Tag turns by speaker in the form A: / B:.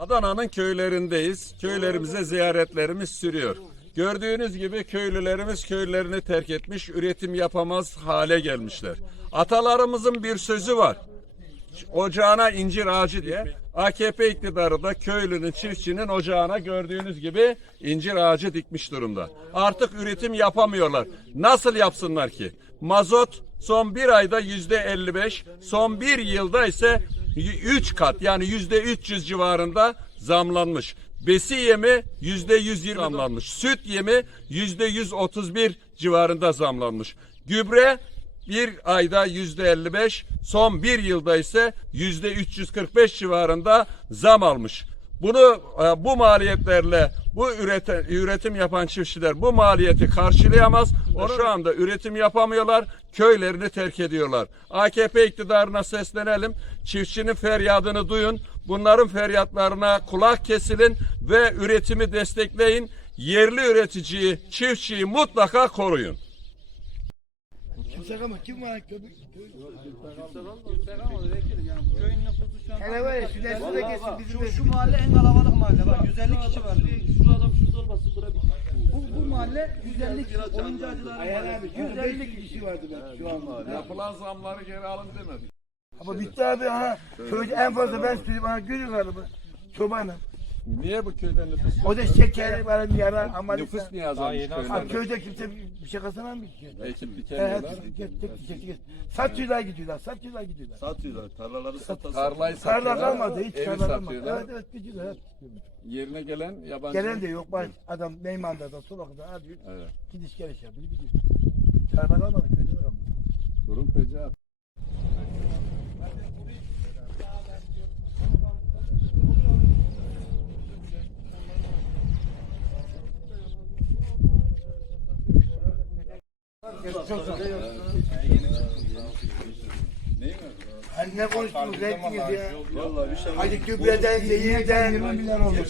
A: Adana'nın köylerindeyiz. Köylerimize ziyaretlerimiz sürüyor. Gördüğünüz gibi köylülerimiz köylerini terk etmiş, üretim yapamaz hale gelmişler. Atalarımızın bir sözü var. Ocağına incir ağacı diye. AKP iktidarı da köylünün, çiftçinin ocağına gördüğünüz gibi incir ağacı dikmiş durumda. Artık üretim yapamıyorlar. Nasıl yapsınlar ki? Mazot son bir ayda yüzde 55, son bir yılda ise 3 kat yani yüzde 300 civarında zamlanmış. Besi yemi yüzde 120 zamlanmış. Süt yemi yüzde 131 civarında zamlanmış. Gübre bir ayda yüzde 55, son bir yılda ise yüzde 345 civarında zam almış. Bunu e, bu maliyetlerle bu üreten, üretim yapan çiftçiler bu maliyeti karşılayamaz. O şu anda üretim yapamıyorlar, köylerini terk ediyorlar. AKP iktidarına seslenelim. Çiftçinin feryadını duyun. Bunların feryatlarına kulak kesilin ve üretimi destekleyin. Yerli üreticiyi, çiftçiyi mutlaka koruyun.
B: Kimse kalmadı. Kim var köpek?
C: Köyün nüfusu şu an...
B: Hele var ya şu nesli de geçsin bizim de.
C: Şu, şu mahalle en kalabalık mahalle bak 150 kişi var.
D: Şu adam şurada olmasın bura bir.
C: Bu, bu mahalle 150 kişi. Oyuncu acılar
B: Ayhan
C: mahallesi.
B: abi 150 kişi vardı ben şu an.
A: Yapılan zamları geri alın demedik.
B: Ama bitti abi ha. Köyde en fazla ben söyleyeyim ha görüyor galiba. Çobanım.
A: Niye bu köyden nüfus
B: O da şeker var yara ama
A: Nüfus niye azalmış
B: Ha,
A: köylerde?
B: köyde kimse bir şey kazanamıyor ki.
A: Ekip
B: He,
A: dikemiyorlar.
B: hep tek tek tek tek. Satıyorlar gidiyorlar, satıyorlar gidiyorlar.
D: Satıyorlar. Tarlaları satar.
A: Tarlayı
B: Tarla
A: satıyorlar.
B: kalmadı, hiç
A: evi
B: tarla kalmadı.
A: satıyorlar.
B: Evet evet gidiyorlar.
A: Yerine gelen yabancı.
B: Gelen de yok. Bak adam Neyman'da Sulak'ta alıyor.
A: Evet.
B: Gidiş geliş yapıyor gidiyor. Tarla kalmadı, köyde de kalmadı.
A: Durum fecaat.
B: Hani ne konuştunuz, reddiniz ya.
D: Vallahi üç tane
B: Hadi gübreden, zehirden. 20 milyar olmuş.